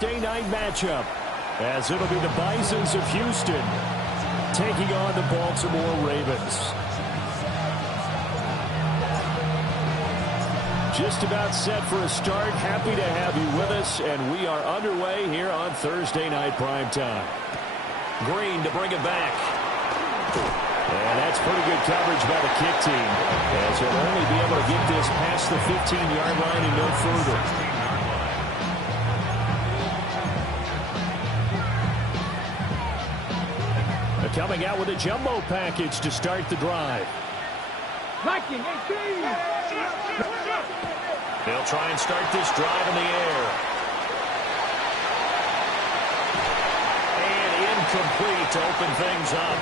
Day night matchup, as it'll be the Bisons of Houston taking on the Baltimore Ravens. Just about set for a start. Happy to have you with us, and we are underway here on Thursday Night Primetime. Green to bring it back. And that's pretty good coverage by the kick team, as he'll only be able to get this past the 15-yard line and no further. Coming out with a jumbo package to start the drive. They'll try and start this drive in the air. And incomplete to open things up.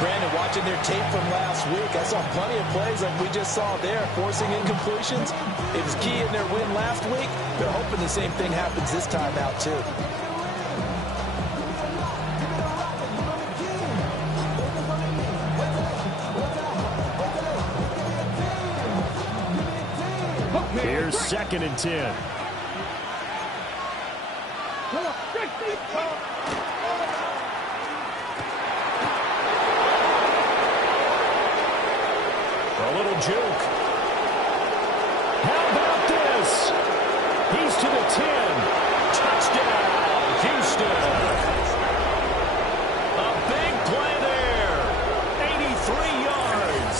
Brandon, watching their tape from last week, I saw plenty of plays like we just saw there, forcing incompletions. It was key in their win last week. They're hoping the same thing happens this time out, too. Here's 2nd and 10. A little juke. How about this? He's to the 10. Touchdown, Houston. A big play there. 83 yards.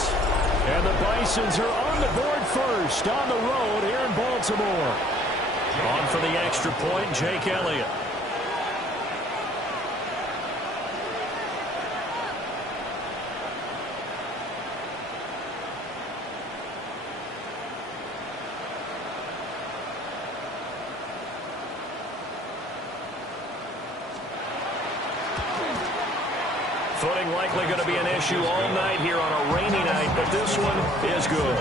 And the Bisons are on the board first on the road here in Baltimore. On for the extra point, Jake Elliott. Footing likely going to be an issue all night here on a rainy night, but this one is good.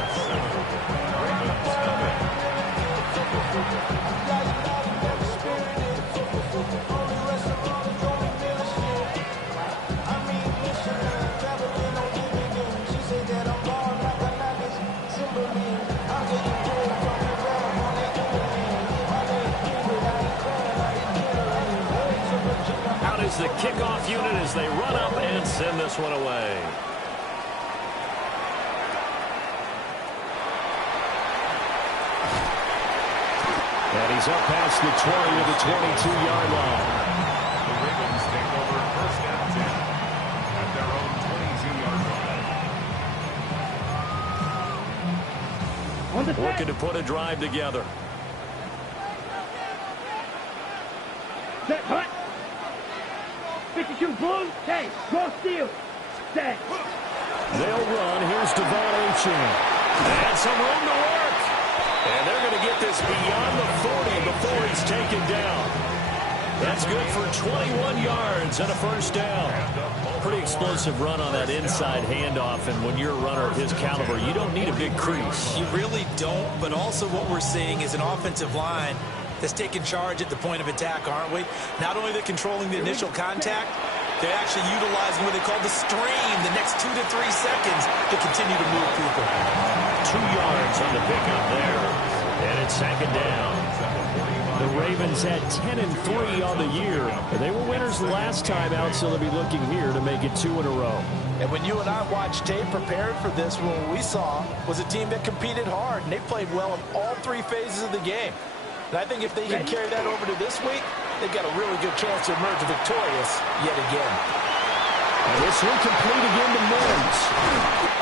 Out is the kickoff unit as they run up and send this one away. And he's up past the 20 to the 22-yard line. The Ravens take over first down 10 at their own 22-yard line. Looking to put a drive together. Set, hut. 52 Bulls, 10, cross field, set. They'll run. Here's Devon Achane. And some room to work. And they're going to get this beyond the 40 before he's taken down. That's good for 21 yards and a first down. Pretty explosive run on that inside handoff, and when you're a runner of his caliber, you don't need a big crease. You really don't, but also what we're seeing is an offensive line that's taking charge at the point of attack, aren't we? Not only they're controlling the initial contact, they're actually utilizing what they call the stream, the next 2 to 3 seconds to continue to move people. 2 yards on the pickup there, and it's 2nd down. The Ravens had 10-3 on the year. They were winners last time out, so they'll be looking here to make it 2 in a row. And when you and I watched tape prepared for this, what we saw was a team that competed hard, and they played well in all 3 phases of the game. And I think if they can carry that over to this week, they've got a really good chance to emerge victorious yet again. And this one complete again to Mims.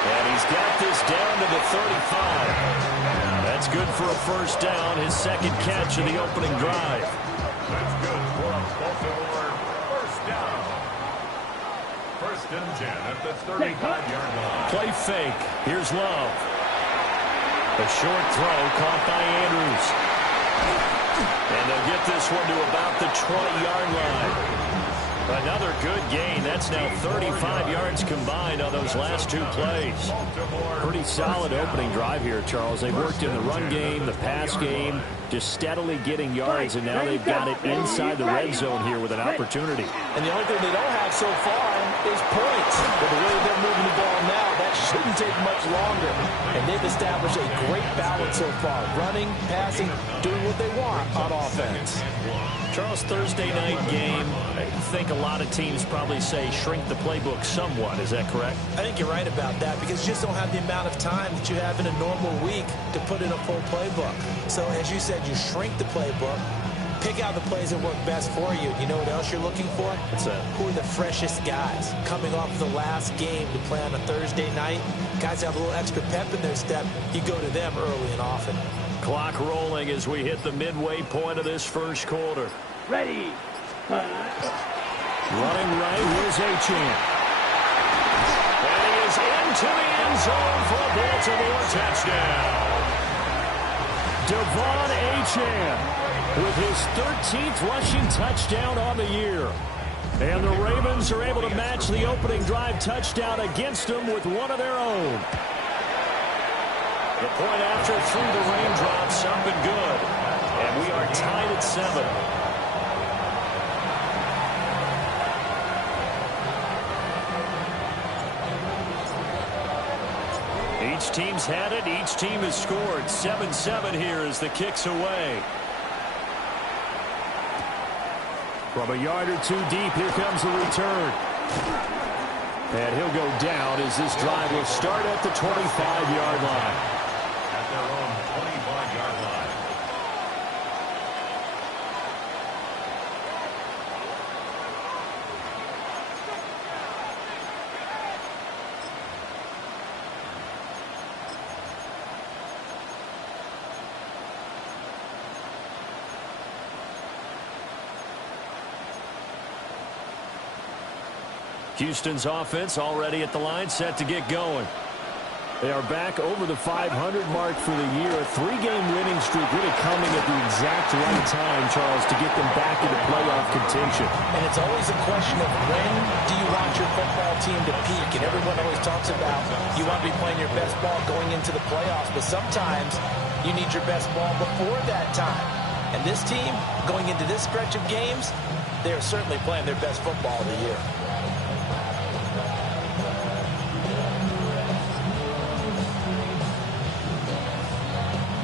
And he's got this down to the 35. That's good for a first down, his 2nd catch of the opening drive. That's good for a Baltimore first down. 1st and 10 at the 35-yard line. Play fake. Here's Love. A short throw caught by Andrews. And they'll get this one to about the 20-yard line. Another good gain. That's now 35 yards combined on those last two plays. Pretty solid opening drive here, Charles. They've worked in the run game, the pass game, just steadily getting yards, and now they've got it inside the red zone here with an opportunity. And the only thing they don't have so far is points. But the way they're moving the ball now, that shouldn't take much longer. And they've established a great balance so far. Running, passing, doing what they want on offense. Charles, Thursday night game, I think a lot of teams probably say shrink the playbook somewhat. Is that correct? I think you're right about that because you just don't have the amount of time that you have in a normal week to put in a full playbook. So as you said, you shrink the playbook, pick out the plays that work best for you. You know what else you're looking for? What's that? Who are the freshest guys coming off the last game to play on a Thursday night? Guys have a little extra pep in their step. You go to them early and often. Clock rolling as we hit the midway point of this first quarter. Ready. Running right, here's Achane. And he is into the end zone for a Baltimore touchdown. De'Von Achane with his 13th rushing touchdown on the year. And the Ravens are able to match the opening drive touchdown against them with one of their own. The point after through the raindrops up and good. And we are tied at 7. Each team's had it. Each team has scored. 7-7 here as the kick's away. From a yard or two deep, here comes the return. And he'll go down as this drive will start at the 25-yard line. At their own 25-yard line. Houston's offense already at the line, set to get going. They are back over the 500 mark for the year. A 3-game winning streak really coming at the exact right time, Charles, to get them back into playoff contention. And it's always a question of when do you want your football team to peak? And everyone always talks about you want to be playing your best ball going into the playoffs, but sometimes you need your best ball before that time. And this team, going into this stretch of games, they are certainly playing their best football of the year.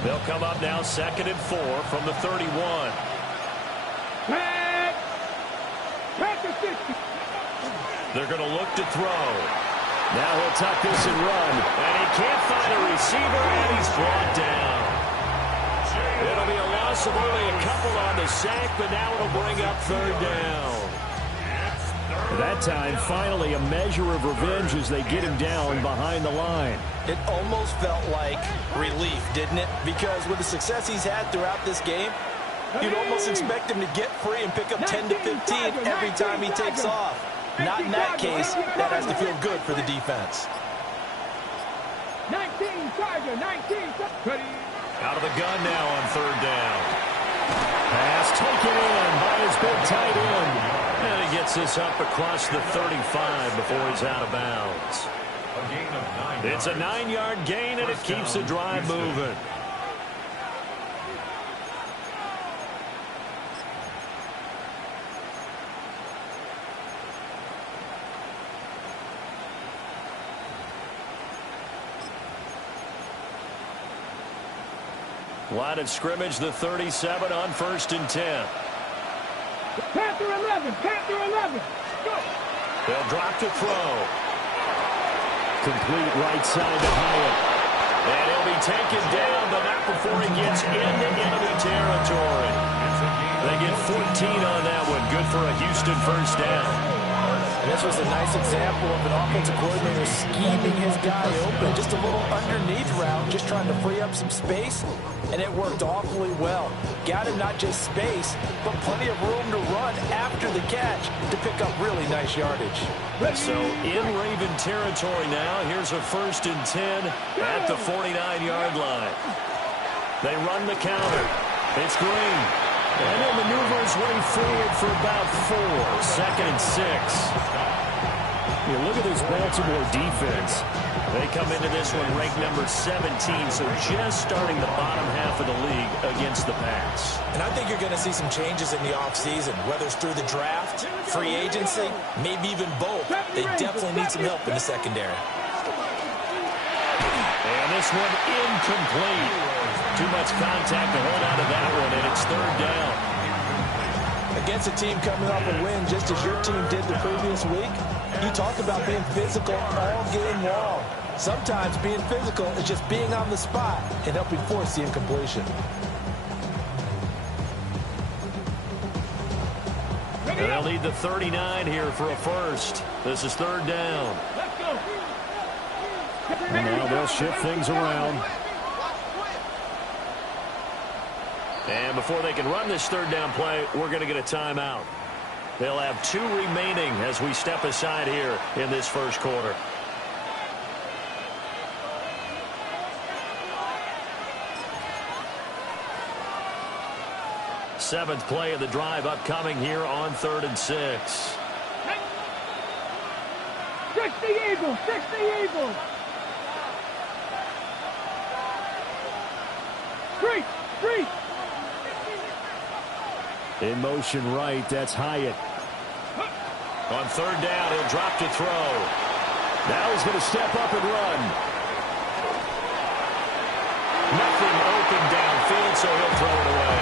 They'll come up now 2nd and 4 from the 31. They're going to look to throw. Now he'll tuck this and run. And he can't find a receiver, and he's brought down. It'll be a loss of only a couple on the sack, but now it'll bring up 3rd down. That time, finally, a measure of revenge as they get him down behind the line. It almost felt like relief, didn't it? Because with the success he's had throughout this game, you'd almost expect him to get free and pick up 10 to 15 every time he takes off. Not in that case. That has to feel good for the defense. 19 Charger, 19. Out of the gun now on 3rd down. Pass taken in by his big tight end. And he gets this up across the 35 before he's out of bounds. A gain of 9 It's a 9-yard gain, and it keeps the drive moving. Line of scrimmage, the 37 on 1st and 10. Panther 11, Panther 11. Go. They'll drop to throw. Complete right side to Hyatt. And he'll be taken down, but not before he gets into enemy territory. They get 14 on that one. Good for a Houston 1st down. And this was a nice example of an offensive coordinator scheming his guy open. Just a little underneath route, just trying to free up some space, and it worked awfully well. Got him not just space, but plenty of room to run after the catch to pick up really nice yardage. So in Raven territory now, here's a 1st and 10 at the 49-yard line. They run the counter. It's Green. And he maneuvers his way forward for about 4. 2nd and 6. You look at this Baltimore defense. They come into this one ranked number 17, so just starting the bottom half of the league against the pass. And I think you're going to see some changes in the offseason, whether it's through the draft, free agency, maybe even both. They definitely need some help in the secondary. And this one incomplete. Too much contact to hold out of that one, and it's 3rd down. Against a team coming off a win, just as your team did the previous week, you talk about being physical all game long. Sometimes being physical is just being on the spot and helping force the incompletion. They'll need the 39 here for a first. This is 3rd down. Let's go. And now they'll shift things around. And before they can run this 3rd down play, we're going to get a timeout. They'll have 2 remaining as we step aside here in this first quarter. Seventh play of the drive upcoming here on 3rd and 6. 60 Eagles, 60 Eagles. Freeze. In motion right, that's Hyatt. On 3rd down, he'll drop to throw. Now he's going to step up and run. Nothing open downfield, so he'll throw it away.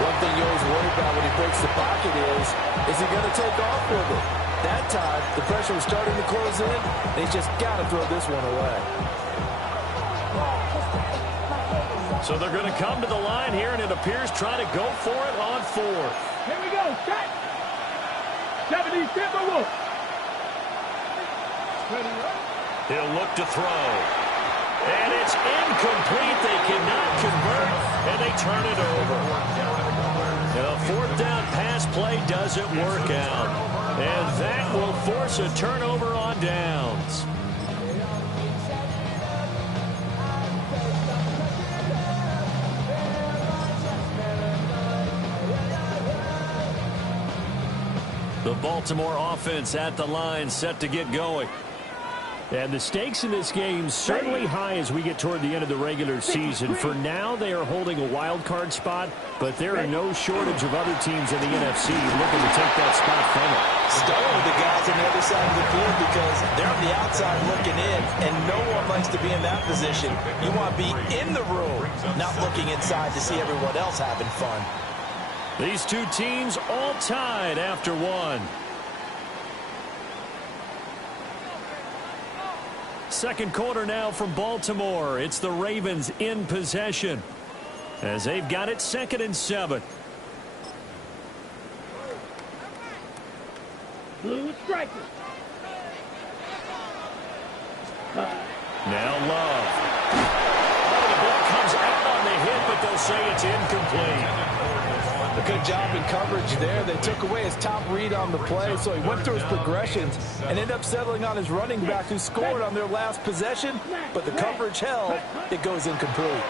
One thing you always worry about when he breaks the pocket is he going to take off with it? That time, the pressure was starting to close in. They just got to throw this one away. So they're going to come to the line here, and it appears trying to go for it on 4th. Here we go. Set. 70 Timberwolves. He'll look to throw. And it's incomplete. They cannot convert, and they turn it over. The 4th down pass play doesn't work out. And that will force a turnover on downs. The Baltimore offense at the line, set to get going. And the stakes in this game certainly high as we get toward the end of the regular season. For now, they are holding a wild card spot, but there are no shortage of other teams in the NFC looking to take that spot from them. Start with the guys on the other side of the field because they're on the outside looking in, and no one likes to be in that position. You want to be in the room, not looking inside to see everyone else having fun. These two teams all tied after one. Second quarter now from Baltimore. It's the Ravens in possession as they've got it 2nd and 7. Blue striker. Now Love. Oh, the ball comes out on the hit, but they'll say it's incomplete. A good job in coverage there. They took away his top read on the play, so he went through his progressions and ended up settling on his running back who scored on their last possession, but the coverage held. It goes incomplete. Able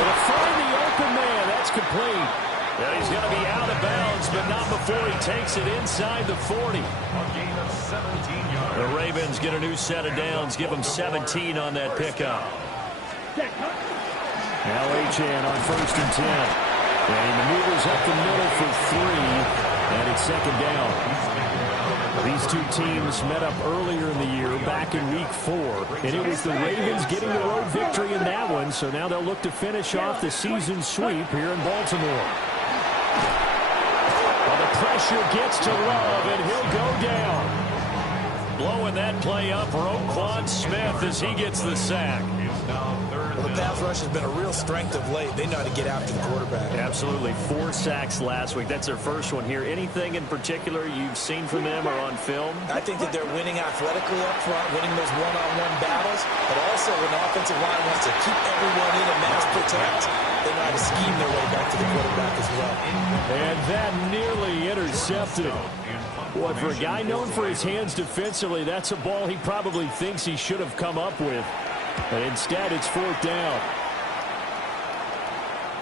to find the open man. That's complete. Well, he's going to be out of bounds, but not before he takes it inside the 40. A gain of 17 yards. The Ravens get a new set of downs, give them 17 on that pickup. Now Achane on 1st and 10. And he maneuvers up the middle for 3, and it's 2nd down. These two teams met up earlier in the year, back in Week 4, and it was the Ravens getting the road victory in that one, so now they'll look to finish off the season sweep here in Baltimore. Well, the pressure gets to Love, and he'll go down. Blowing that play up, Roquan Smith as he gets the sack. Well, the pass rush has been a real strength of late. They know how to get after the quarterback. Absolutely. 4 sacks last week. That's their first one here. Anything in particular you've seen from them or on film? I think that they're winning athletically up front, winning those one-on-one battles, but also when the offensive line wants to keep everyone in and mass protect, they know how to scheme their way back to the quarterback as well. And that nearly intercepted. Boy, for a guy known for his hands defensively, that's a ball he probably thinks he should have come up with. But instead, it's 4th down.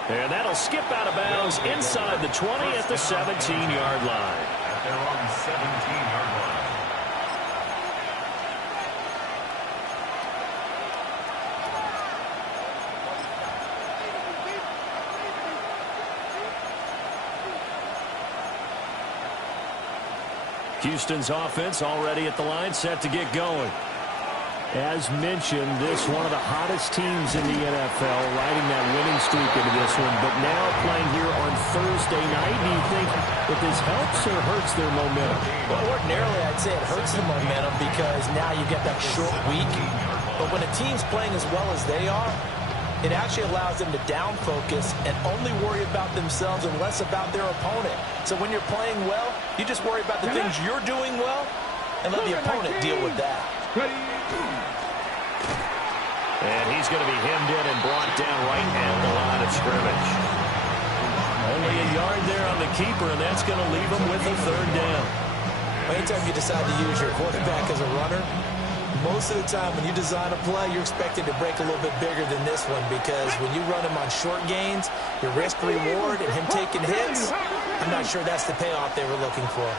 And that'll skip out of bounds inside the 20 at the 17-yard line. At their own 17-yard line. Houston's offense already at the line, set to get going. As mentioned, this one of the hottest teams in the NFL, riding that winning streak into this one, but now playing here on Thursday night. Do you think that this helps or hurts their momentum? Well, ordinarily, I'd say it hurts the momentum because now you get that short week. But when a team's playing as well as they are, it actually allows them to down focus and only worry about themselves and less about their opponent. So when you're playing well, you just worry about the things you're doing well and let the opponent deal with that. And he's going to be hemmed in and brought down right at the line of scrimmage. Only a yard there on the keeper, and that's going to leave him with a third down. Anytime you decide to use your quarterback as a runner, most of the time when you design a play, you're expected to break a little bit bigger than this one because when you run him on short gains, your risk-reward and him taking hits, I'm not sure that's the payoff they were looking for.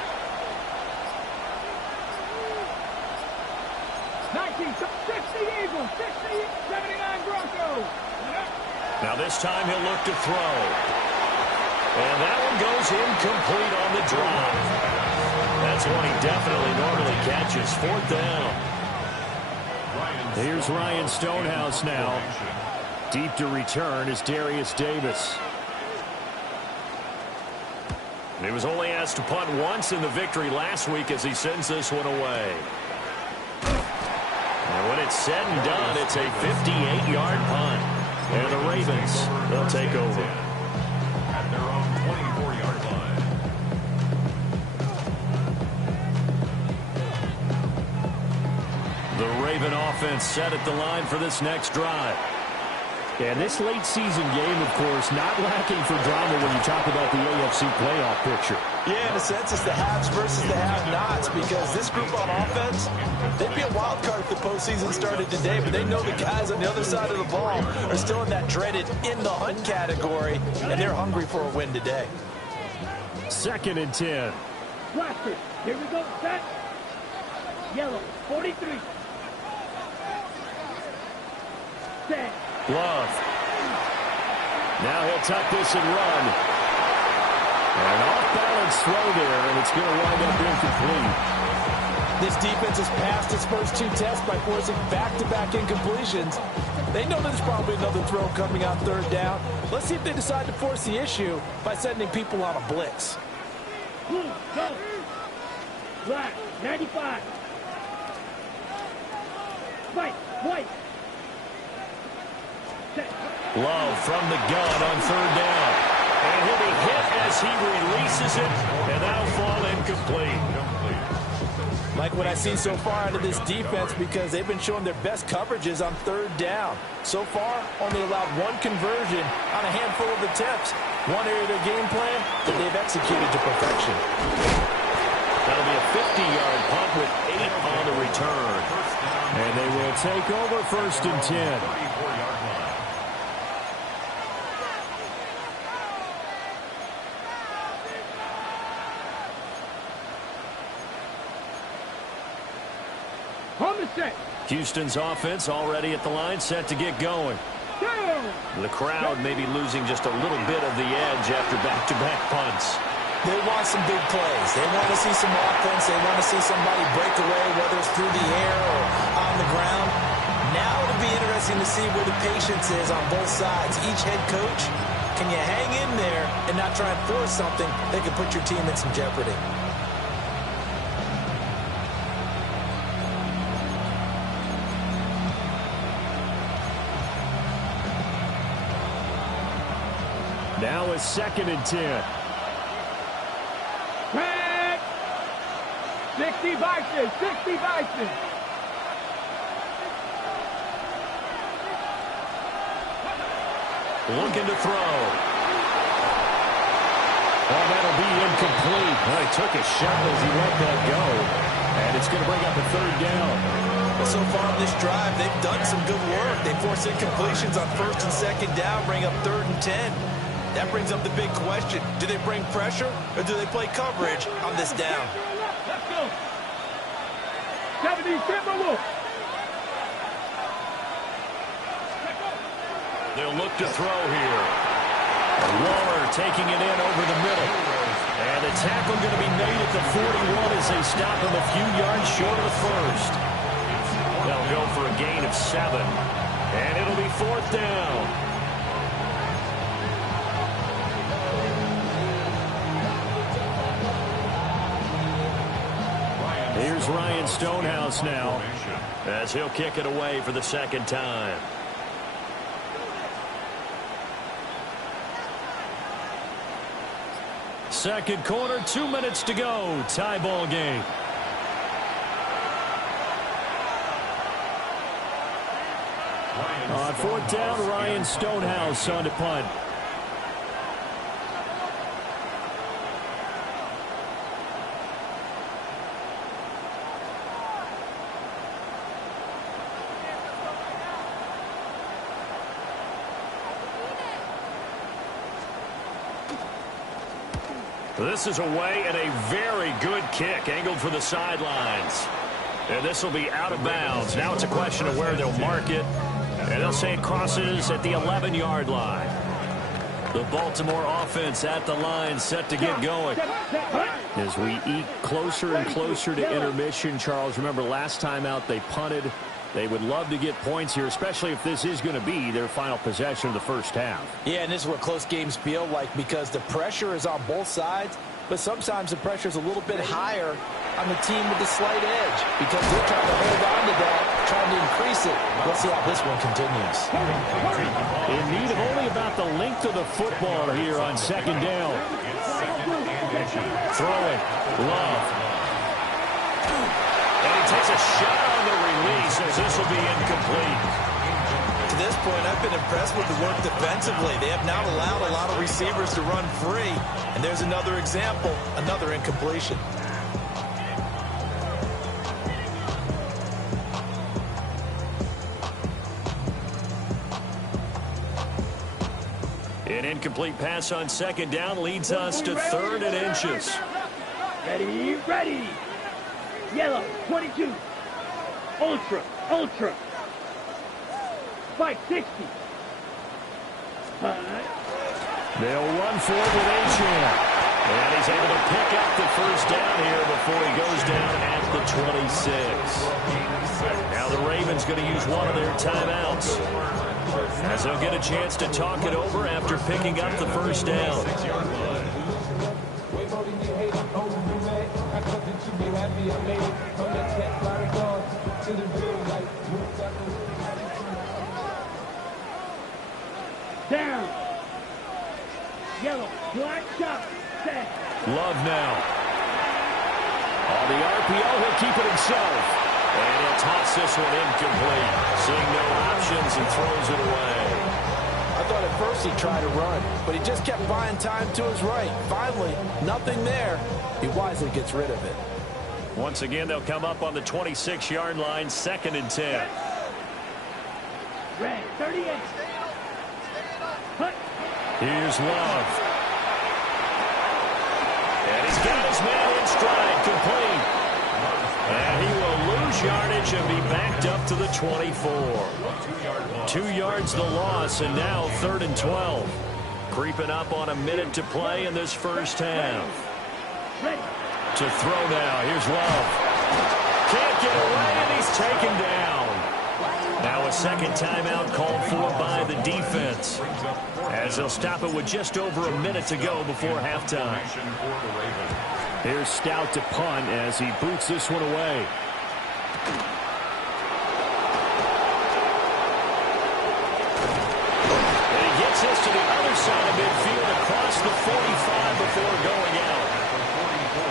60 Eagles, 60, 79 Broncos. Now this time he'll look to throw. And that one goes incomplete on the drive. That's one he definitely normally catches. Fourth down. Here's Ryan Stonehouse now. Deep to return is Darius Davis. He was only asked to punt once in the victory last week as he sends this one away. And when it's said and done, it's a 58-yard punt. And the Ravens, they'll take over. At their own 24-yard line. The Raven offense set at the line for this next drive. And this late season game, of course, not lacking for drama when you talk about the AFC playoff picture. Yeah, in a sense, it's the haves versus the have-nots because this group on offense, they'd be a wild card if the postseason started today, but they know the guys on the other side of the ball are still in that dreaded in-the-hunt category, and they're hungry for a win today. 2nd and 10. Blaster, here we go, set. Yellow, 43. Set. Love. Now he'll tuck this and run. And an off-balance throw there, and it's going to wind up incomplete. This defense has passed its first two tests by forcing back-to-back incompletions. They know there's probably another throw coming on third down. Let's see if they decide to force the issue by sending people on a blitz. Blue, go. Black, 95. White. Love from the gun on third down. And he'll be hit as he releases it, and that'll fall incomplete. Like what I see so far out of this defense because they've been showing their best coverages on third down. So far, only allowed one conversion on a handful of attempts. One area of their game plan that they've executed to perfection. That'll be a 50-yard punt with 8 on the return. And they will take over 1st and 10. Houston's offense already at the line, set to get going. The crowd may be losing just a little bit of the edge after back-to-back punts. They want some big plays. They want to see some offense. They want to see somebody break away, whether it's through the air or on the ground. Now it'll be interesting to see where the patience is on both sides. Each head coach, can you hang in there and not try and force something that could put your team in some jeopardy? Now it's 2nd and 10. Red. 60 Bison, 60 Bison. Looking to throw. Oh, that'll be incomplete. Well, he took a shot as he let that go. And it's going to bring up a third down. Well, so far on this drive, they've done some good work. They forced incompletions on 1st and 2nd down, bring up 3rd and 10. That brings up the big question. Do they bring pressure or do they play coverage on this down? Let's go. 70, step by Wolf. They'll look to throw here. Waller taking it in over the middle. And the tackle going to be made at the 41 as they stop him a few yards short of the first. They'll go for a gain of 7. And it'll be 4th down. Here's Ryan Stonehouse now as he'll kick it away for the second time. Second quarter, 2 minutes to go. Tie ball game. On 4th down, Ryan Stonehouse on to punt. This is away and a very good kick angled for the sidelines. And this will be out of bounds. Now it's a question of where they'll mark it. And they'll say it crosses at the 11-yard line. The Baltimore offense at the line set to get going. As we eke closer and closer to intermission, Charles, remember last time out they punted. They would love to get points here, especially if this is going to be their final possession of the first half. Yeah, and this is what close games feel like because the pressure is on both sides, but sometimes the pressure is a little bit higher on the team with the slight edge because they're trying to hold on to that, trying to increase it. Let's see how this one continues. In need of only about the length of the football here on second down. Throwing. Love. And he takes a shot on the release as this will be incomplete. To this point, I've been impressed with the work defensively. They have not allowed a lot of receivers to run free. And there's another example, another incompletion. An incomplete pass on second down leads us to 3rd and inches. Ready, ready. Yellow, 22. Ultra, ultra. Spike, 60. They'll run forward with Achane. And he's able to pick up the first down here before he goes down at the 26. Now the Ravens going to use one of their timeouts as they'll get a chance to talk it over after picking up the first down. Down. Yellow, black shot, set. Love now. On the RPO, he'll keep it himself. And he'll toss this one incomplete. Seeing no options and throws it away. I thought at first he'd try to run, but he just kept buying time to his right. Finally, nothing there. He wisely gets rid of it. Once again, they'll come up on the 26-yard line, 2nd and 10. Red, 38. Hut. Here's Love. And he's got his man in stride, complete. And he will lose yardage and be backed up to the 24. 2 yards the loss, and now 3rd and 12. Creeping up on a minute to play in this first half. To throw now, here's Love. Can't get away, and he's taken down. Now a second timeout called for by the defense, as they'll stop it with just over a minute to go before halftime. Here's Stout to punt as he boots this one away. And he gets this to the other side of midfield across the 45 before going out.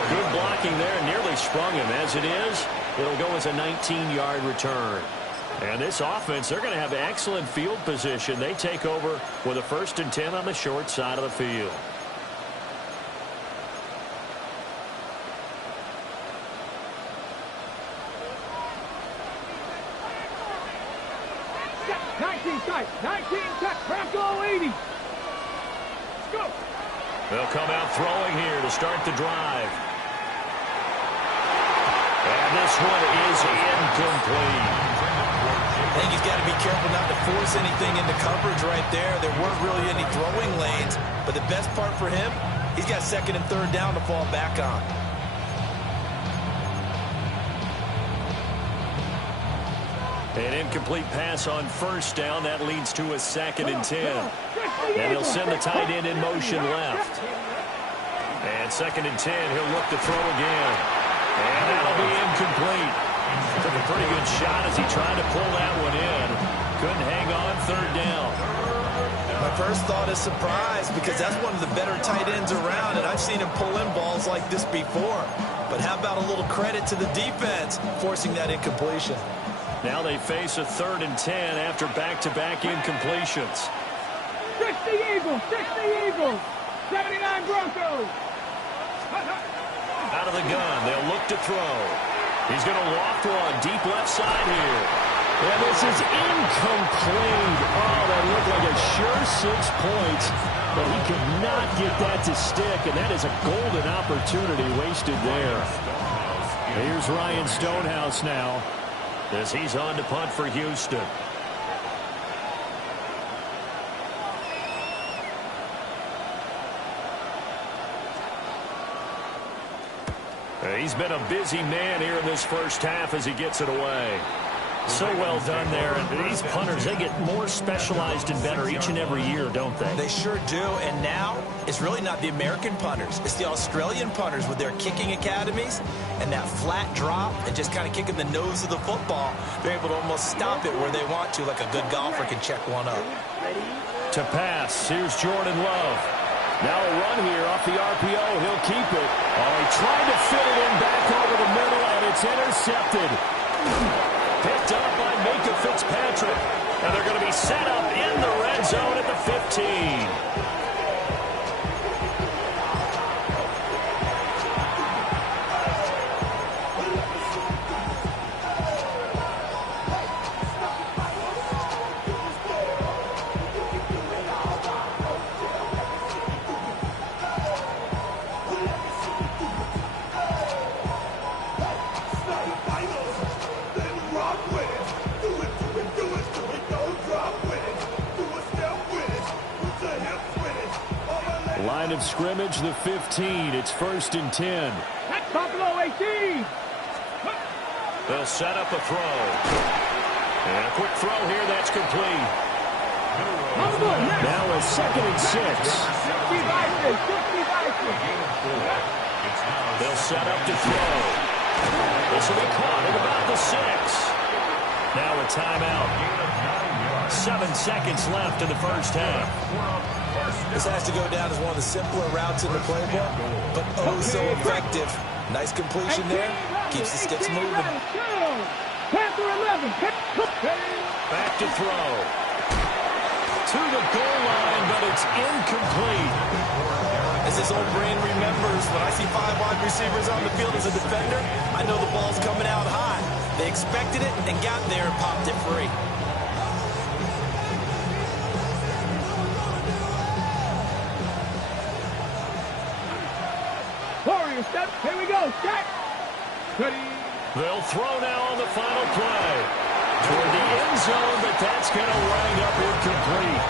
Good blocking there, nearly sprung him. As it is, it'll go as a 19-yard return. And this offense, they're going to have excellent field position. They take over with a 1st and 10 on the short side of the field. Score! They'll come out throwing here to start the drive. And this one is incomplete. I think he's got to be careful not to force anything into coverage right there. There weren't really any throwing lanes, but the best part for him, he's got second and third down to fall back on. An incomplete pass on first down. That leads to a 2nd and 10. And he'll send the tight end in motion left. And 2nd and 10, he'll look to throw again. And that'll be incomplete. Took a pretty good shot as he tried to pull that one in. Couldn't hang on, 3rd down. My first thought is surprise, because that's one of the better tight ends around, and I've seen him pull in balls like this before. But how about a little credit to the defense forcing that incompletion? Now they face a 3rd and 10 after back-to-back incompletions. 60 Eagles, 79 Broncos. Out of the gun, they'll look to throw. He's going to loft one deep left side here. And this is incomplete. Oh, that looked like a sure 6 points, but he could not get that to stick, and that is a golden opportunity wasted there. Here's Ryan Stonehouse now, as he's on to punt for Houston. He's been a busy man here in this first half as he gets it away. So well done there. And these punters, they get more specialized and better each and every year, don't they? They sure do. And now it's really not the American punters. It's the Australian punters with their kicking academies and that flat drop and just kind of kicking the nose of the football. They're able to almost stop it where they want to, like a good golfer can check one up. To pass, here's Jordan Love. Now a run here off the RPO. He'll keep it. Oh, he tried to fit it in back over the middle, and it's intercepted. Picked up by Minkah Fitzpatrick. And they're going to be set up in the red zone at the 15. Line of scrimmage, the 15. It's 1st and 10. That's Buffalo 18. They'll set up a throw. And a quick throw here, that's complete. Now a 2nd and 6. They'll set up to throw. This will be caught at about the 6. Now a timeout. 7 seconds left in the first half. This has to go down as one of the simpler routes in the playbook, but oh so effective. Nice completion there. Keeps the sticks moving. Panther 11. Back to throw. To the goal line, but it's incomplete. As this old brain remembers, when I see 5 wide receivers on the field as a defender, I know the ball's coming out high. They expected it and got there and popped it free. Step. Here we go. Set. Ready. They'll throw now on the final play. Toward the end zone, but that's going to wind up incomplete.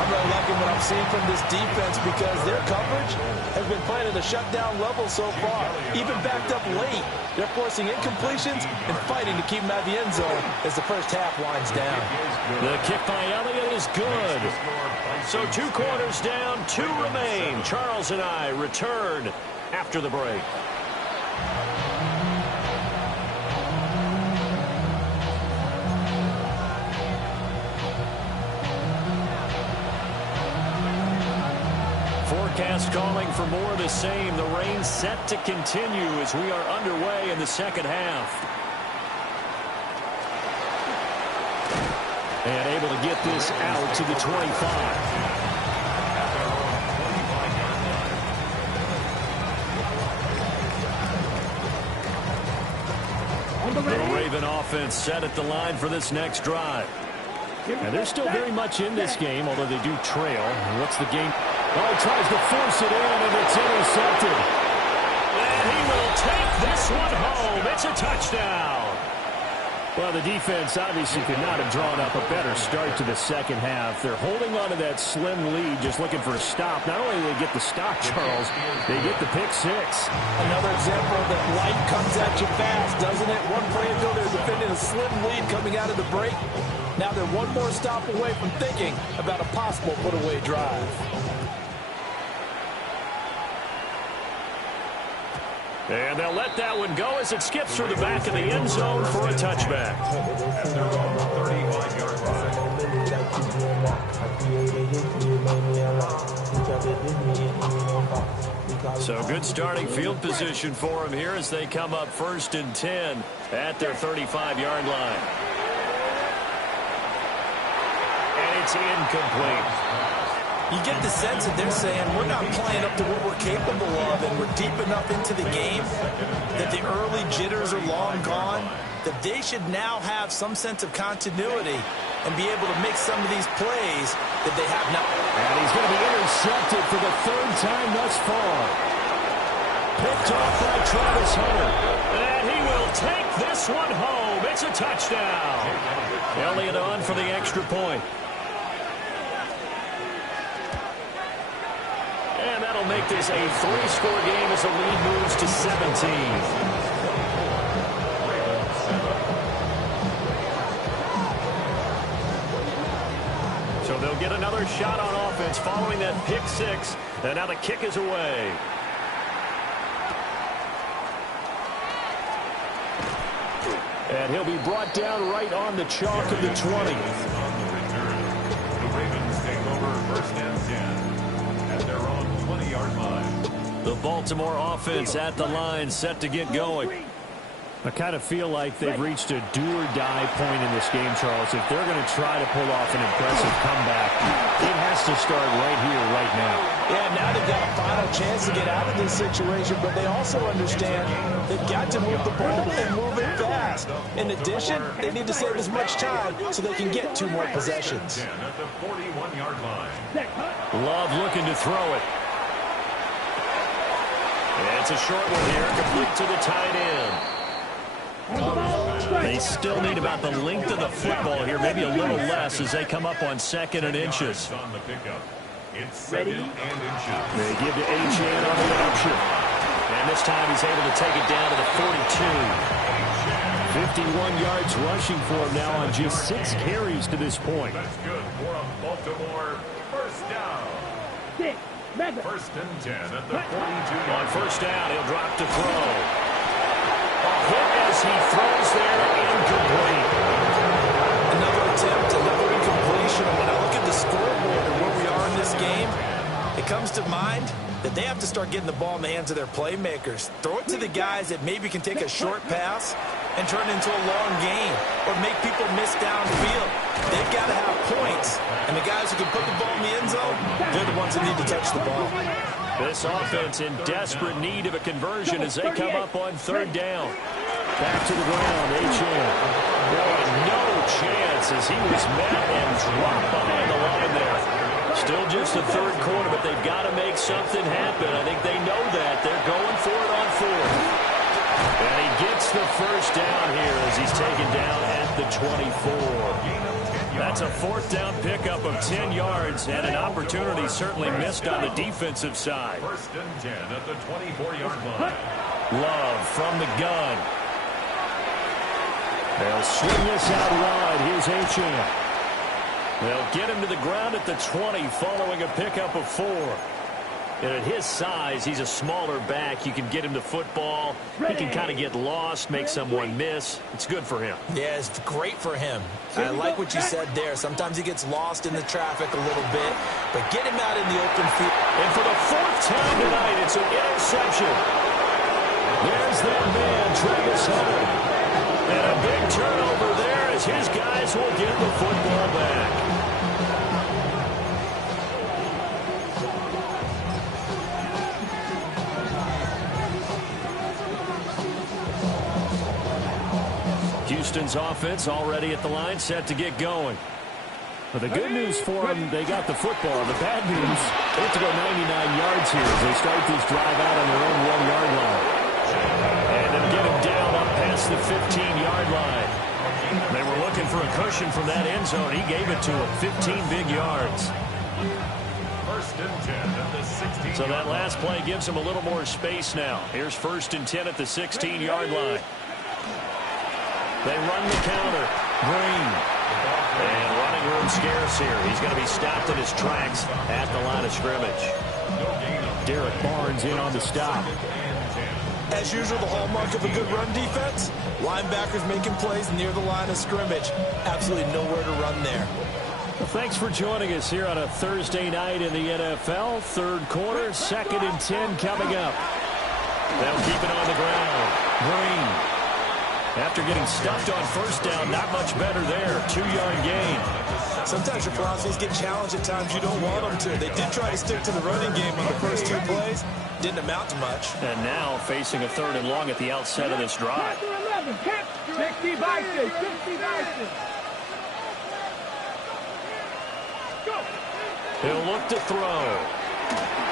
I'm really liking what I'm seeing from this defense because their coverage has been playing at a shutdown level so far. Even backed up late, they're forcing incompletions and fighting to keep them out of the end zone as the first half winds down. The kick by Elliott is good. So 2 quarters down, 2 remain. Charles and I return after the break. Forecast calling for more of the same. The rain set to continue as we are underway in the second half. And able to get this out to the 25. The Raven offense set at the line for this next drive. And they're still very much in this game, although they do trail. What's the game? Oh, tries to force it in, and it's intercepted. And he will take this one home. It's a touchdown. Well, the defense obviously could not have drawn up a better start to the second half. They're holding on to that slim lead, just looking for a stop. Not only do they get the stop, Charles, they get the pick six. Another example that life comes at you fast, doesn't it? One play ago, they're defending a slim lead coming out of the break. Now they're one more stop away from thinking about a possible put-away drive. And they'll let that one go as it skips through the back of the end zone for a touchback. At their own 35-yard line. So good starting field position for them here as they come up 1st and 10 at their 35-yard line. And it's incomplete. You get the sense that they're saying we're not playing up to what we're capable of, and we're deep enough into the game that the early jitters are long gone, that they should now have some sense of continuity and be able to make some of these plays that they have not. And he's going to be intercepted for the 3rd time thus far. Picked off by Travis Hunter. And he will take this one home. It's a touchdown. Elliott on for the extra point. And that'll make this a 3-score game as the lead moves to 17. So they'll get another shot on offense following that pick six. And now the kick is away. And he'll be brought down right on the chalk of the 20. On the return, the Ravens take over 1st and 10 at their own 20-yard line. The Baltimore offense at the line, set to get going. I kind of feel like they've reached a do-or-die point in this game, Charles. If they're going to try to pull off an impressive comeback, it has to start right here, right now. Yeah, now they've got a final chance to get out of this situation, but they also understand they've got to move the ball and move it fast. In addition, they need to save as much time so they can get 2 more possessions. At the 41-yard line. Love looking to throw it. And it's a short one here, complete to the tight end. They still need about the length of the football here, maybe a little less as they come up on 2nd and inches. On the pickup. It's 2nd and inches. They give to Achane on the option. And this time he's able to take it down to the 42. 51 yards rushing for him now on just 6 carries to this point. That's good for a Baltimore 1st down. 1st and 10 at the 42. On 1st down, he'll drop to throw. A hit as he throws there, incomplete. Another attempt, another incompletion. And when I look at the scoreboard and where we are in this game, it comes to mind that they have to start getting the ball in the hands of their playmakers. Throw it to the guys that maybe can take a short pass and turn it into a long game or make people miss downfield. They've got to have points. And the guys who can put the ball in the end zone, they're the ones that need to touch the ball. This offense in desperate need of a conversion as they come up on 3rd down. Back to the ground, Achane. No chance as he was met and dropped behind the line there. Still just the 3rd quarter, but they've got to make something happen. I think they know that. They're going for it on 4th. And he gets the 1st down here as he's taken down at the 24. That's a 4th down pickup of 10 yards and an opportunity certainly missed on the defensive side. 1st and 10 at the 24-yard line. Love from the gun. They'll swing this out wide. Here's Achane. They'll get him to the ground at the 20 following a pickup of 4. And at his size, he's a smaller back. You can get him to football. He can kind of get lost, make someone miss. It's good for him. Yeah, it's great for him. I like what you said there. Sometimes he gets lost in the traffic a little bit, but get him out in the open field. And for the 4th time tonight, it's an interception. There's that man, Travis Hunter. And a big turnover there as his guys will get the football back. Houston's offense already at the line, set to get going. Well, the good news for them, they got the football. The bad news, they have to go 99 yards here as they start this drive out on their own 1-yard line. And they'll get him down up past the 15-yard line. They were looking for a cushion from that end zone. He gave it to them, 15 big yards. First and 10 at the 16. So that last play gives them a little more space now. Here's first and 10 at the 16-yard line. They run the counter. Green. And running room scarce here. He's going to be stopped in his tracks at the line of scrimmage. Derek Barnes in on the stop. As usual, the hallmark of a good run defense, linebackers making plays near the line of scrimmage. Absolutely nowhere to run there. Well, thanks for joining us here on a Thursday night in the NFL. Third quarter, 2nd and 10 coming up. They'll keep it on the ground. Green. After getting stuffed on first down, not much better there. 2-yard gain. Sometimes your philosophies get challenged at times you don't want them to. They did try to stick to the running game on the first 2 plays. Didn't amount to much. And now facing a 3rd and long at the outset of this drive. 60 Vikings. 60 Vikings. Go. He'll look to throw.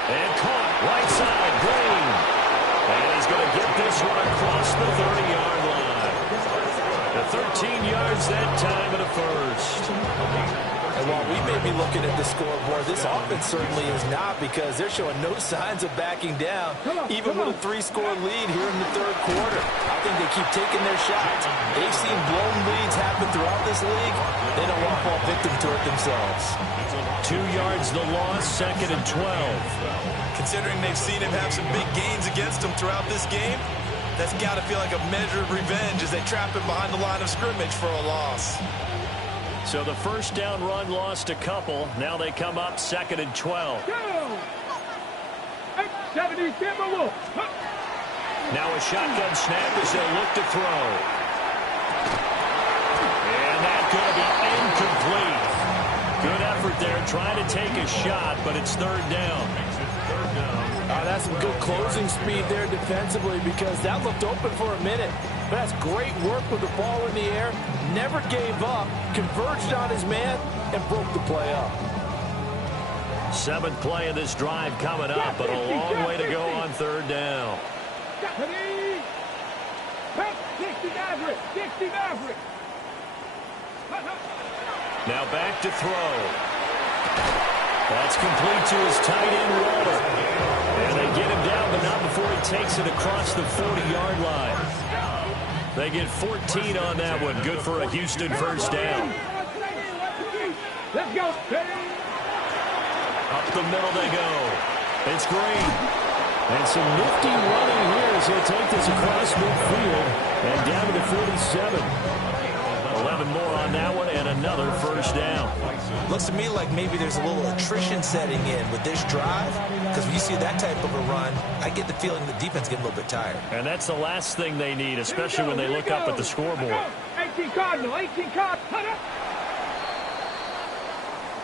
And caught right side. Green. And he's going to get this one across the 30-yard line. The 13 yards that time and a first. And while we may be looking at the scoreboard, this offense certainly is not, because they're showing no signs of backing down, even with a 3-score lead here in the 3rd quarter. I think they keep taking their shots. They've seen blown leads happen throughout this league. They don't want to fall victim to it themselves. 2 yards the loss, 2nd and 12. Considering they've seen him have some big gains against them throughout this game, that's got to feel like a measure of revenge as they trap him behind the line of scrimmage for a loss. So the first down run lost a couple. Now they come up 2nd and 12. Go. 70 Timberwolves. Now a shotgun snap as they look to throw. And that's going to be incomplete. Good effort there, trying to take a shot, but it's 3rd down. That's some good closing speed there defensively, because that looked open for a minute. But that's great work with the ball in the air. Never gave up, converged on his man, and broke the play up. 7th play of this drive coming up, but a long way to go on 3rd down. 60 Maverick. 60 Maverick. Now back to throw. That's complete to his tight end, Waller. And they get him down, but not before he takes it across the 40-yard line. They get 14 on that one. Good for a Houston first down. Let's go. Up the middle they go. It's Green. And some nifty running here as he'll take this across midfield and down to the 47. 11 more on that one and another first down. Looks to me like maybe there's a little attrition setting in with this drive, because when you see that type of a run, I get the feeling the defense getting a little bit tired. And that's the last thing they need, especially when they look up at the scoreboard. 18 Cardinal. 18 Cardinal.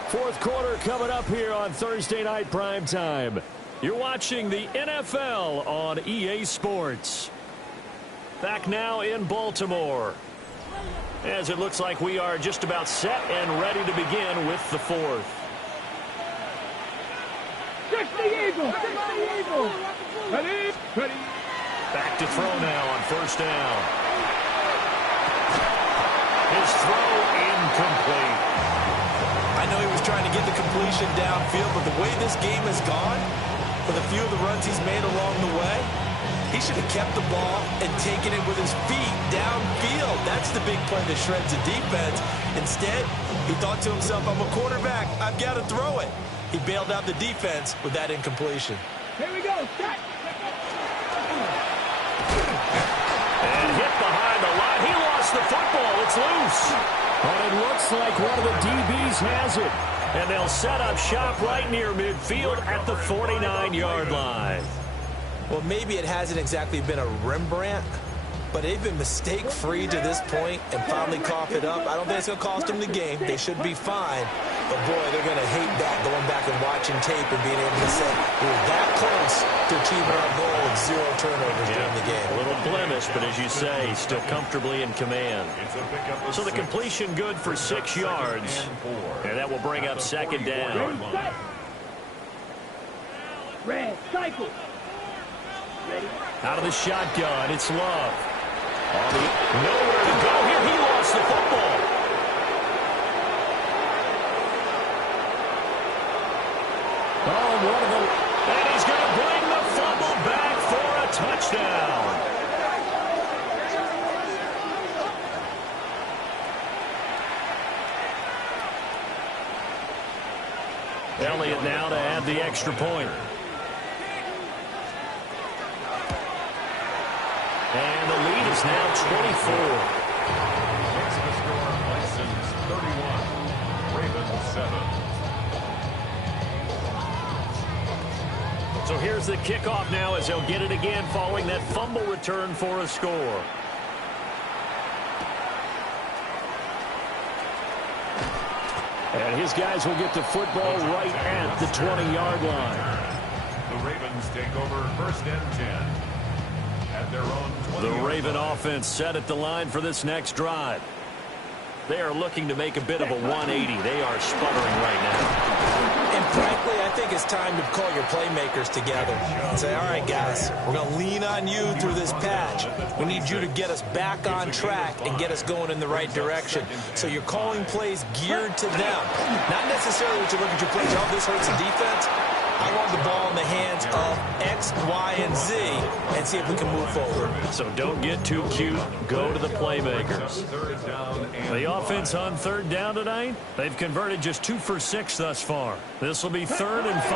4th quarter coming up here on Thursday Night Primetime. You're watching the NFL on EA Sports. Back now in Baltimore, as it looks like we are just about set and ready to begin with the 4th. 60 Eagles. 60 Eagles. Ready. Back to throw now on first down. His throw incomplete. I know he was trying to get the completion downfield, but the way this game has gone, with a few of the runs he's made along the way, he should have kept the ball and taken it with his feet downfield. That's the big play that shreds the defense. Instead, he thought to himself, I'm a quarterback, I've got to throw it. He bailed out the defense with that incompletion. Here we go. Set. And hit behind the line. He lost the football. It's loose. And it looks like one of the DBs has it. And they'll set up shop right near midfield at the 49-yard line. Well, maybe it hasn't exactly been a Rembrandt, but they've been mistake-free to this point and finally cough it up. I don't think it's going to cost them the game. They should be fine. But, boy, they're going to hate that, going back and watching tape and being able to say, we were that close to achieving our goal of 0 turnovers during the game. A little blemish, but as you say, still comfortably in command. So the completion good for 6 yards. And that will bring up second down. Red, cycle. Ready? Out of the shotgun, it's Love. Nowhere to go here. He lost the football. And he's going to bring the fumble back for a touchdown. Elliott now to add the extra point. And the lead is now 24. Makes the score Bisons 31, Ravens 7. So here's the kickoff now as they'll get it again following that fumble return for a score. And his guys will get the football right at the 20-yard line. The Ravens take over 1st and 10 at their own 20. The Raven offense set at the line for this next drive. They are looking to make a bit of a 180. They are sputtering right now. And frankly, I think it's time to call your playmakers together and say, all right, guys, we're going to lean on you through this patch. We need you to get us back on track and get us going in the right direction. So you're calling plays geared to them. Not necessarily that you look at your plays, oh, this hurts the defense. I want the ball in the hands of X, Y, and Z and see if we can move forward. So don't get too cute. Go to the playmakers. The offense on 3rd down tonight, they've converted just 2 for 6 thus far. This will be 3rd and 5.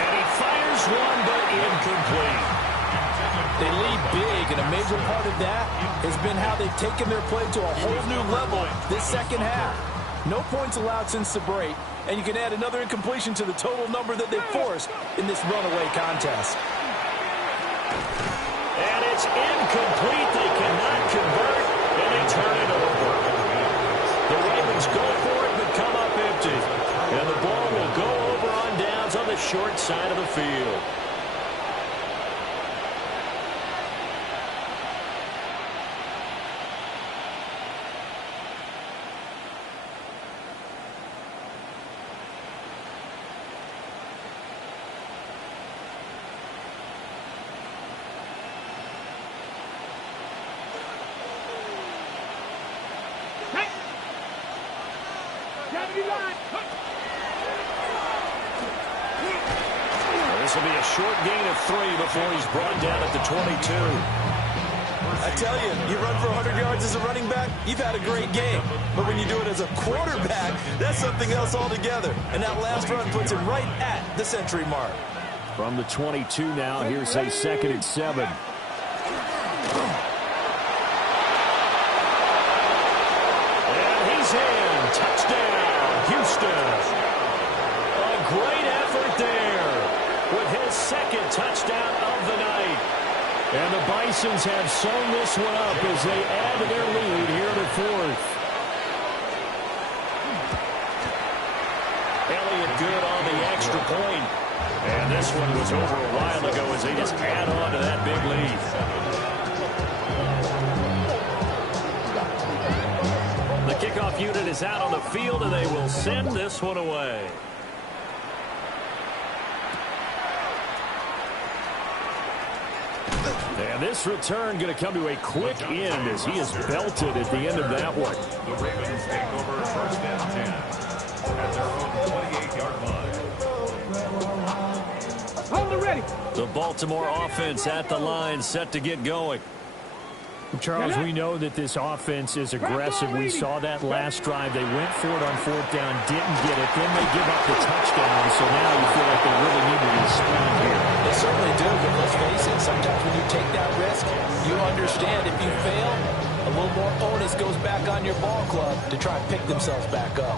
And he fires one, but incomplete. They lead big, and a major part of that has been how they've taken their play to a whole new level this second half. No points allowed since the break, and you can add another incompletion to the total number that they forced in this runaway contest. And it's incomplete. They cannot convert, and they turn it over. The Ravens go for it, but come up empty. And the ball will go over on downs on the short side of the field. This will be a short gain of 3 before he's brought down at the 22. I tell you, you run for 100 yards as a running back, you've had a great game. But when you do it as a quarterback, that's something else altogether. And that last run puts him right at the century mark. From the 22 now, here's a 2nd and 7. And he's in. Touchdown, Houston. A great effort there with his 2nd touchdown of the night. And the Bisons have sewn this one up as they add to their lead here in the 4th. Elliott good on the extra point. And this one was over a while ago as they just add on to that big lead. The kickoff unit is out on the field, and they will send this one away. And this return going to come to a quick end as he is belted at the end of that one. The Ravens take over 1st and 10 at their own 28-yard line. Hold it ready. The Baltimore offense at the line, set to get going. Charles, we know that this offense is aggressive. We saw that last drive. They went for it on 4th down, didn't get it. Then they give up the touchdown, so now you feel like they really need to respond here. They certainly do, but let's face it, sometimes when you take that risk, you understand if you fail, a little more onus goes back on your ball club to try and pick themselves back up.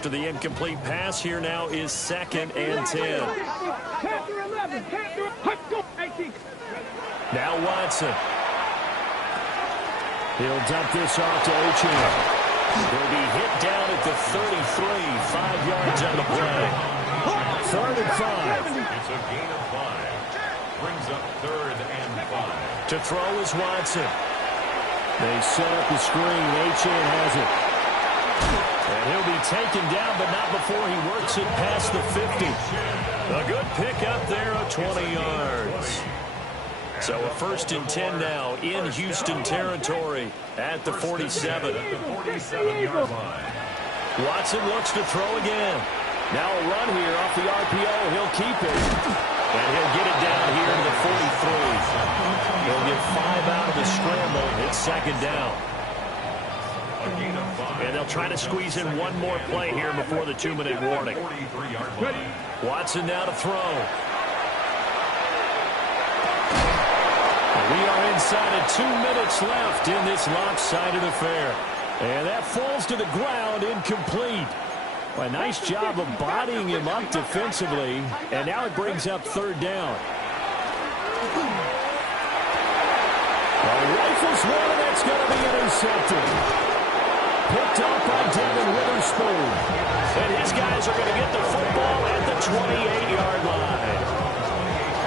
after the incomplete pass. Here now is 2nd and 10. Now Watson. He'll dump this off to Achane. He'll be hit down at the 33, 5 yards on the play. 3rd and 5. It's a gain of 5. Brings up 3rd and 5. To throw is Watson. They set up the screen. Achane has it. And he'll be taken down, but not before he works it past the 50. A good pickup there of 20 yards. So a 1st and 10 now in Houston territory at the 47. At the 47-yard line. Watson looks to throw again. Now a run here off the RPO. He'll keep it. And he'll get it down here to the 43. He'll get 5 out of the scramble. It's 2nd down. And they'll try to squeeze in one more play here before the 2-minute warning. Watson now to throw. We are inside of 2 minutes left in this lopsided affair. And that falls to the ground incomplete. A nice job of bodying him up defensively. And now it brings up 3rd down. Rifles one, and that's going to be intercepted. Picked off by Devin Witherspoon. And his guys are going to get the football at the 28-yard line.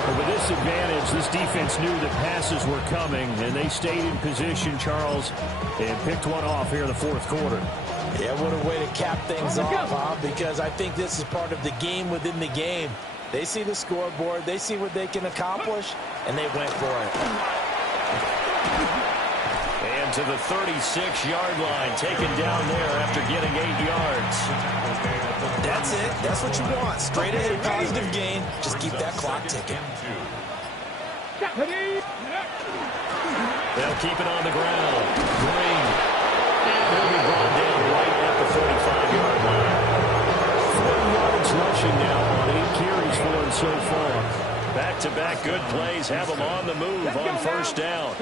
But with this advantage, this defense knew that passes were coming, and they stayed in position, Charles, and picked one off here in the 4th quarter. Yeah, what a way to cap things off, Bob, because I think this is part of the game within the game. They see the scoreboard, they see what they can accomplish, and they went for it. And to the 36-yard line, taken down there after getting 8 yards. That's it. That's what you want. Straight ahead, positive gain. Just keep that clock ticking. They'll keep it on the ground. Green. And he'll be brought down right at the 45-yard line. 40 yards rushing now on 8 carries for him so far. Back-to-back good plays have him on the move on 1st down.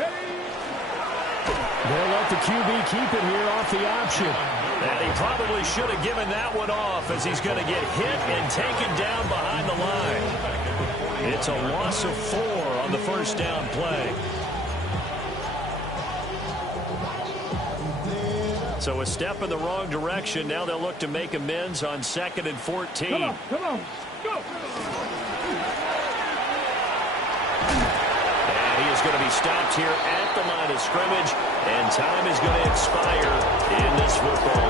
They'll let the QB keep it here off the option. And he probably should have given that one off as he's going to get hit and taken down behind the line. It's a loss of 4 on the 1st down play. So a step in the wrong direction. Now they'll look to make amends on 2nd and 14. Come on, go. And he is going to be stopped here at the line of scrimmage. And time is going to expire in this football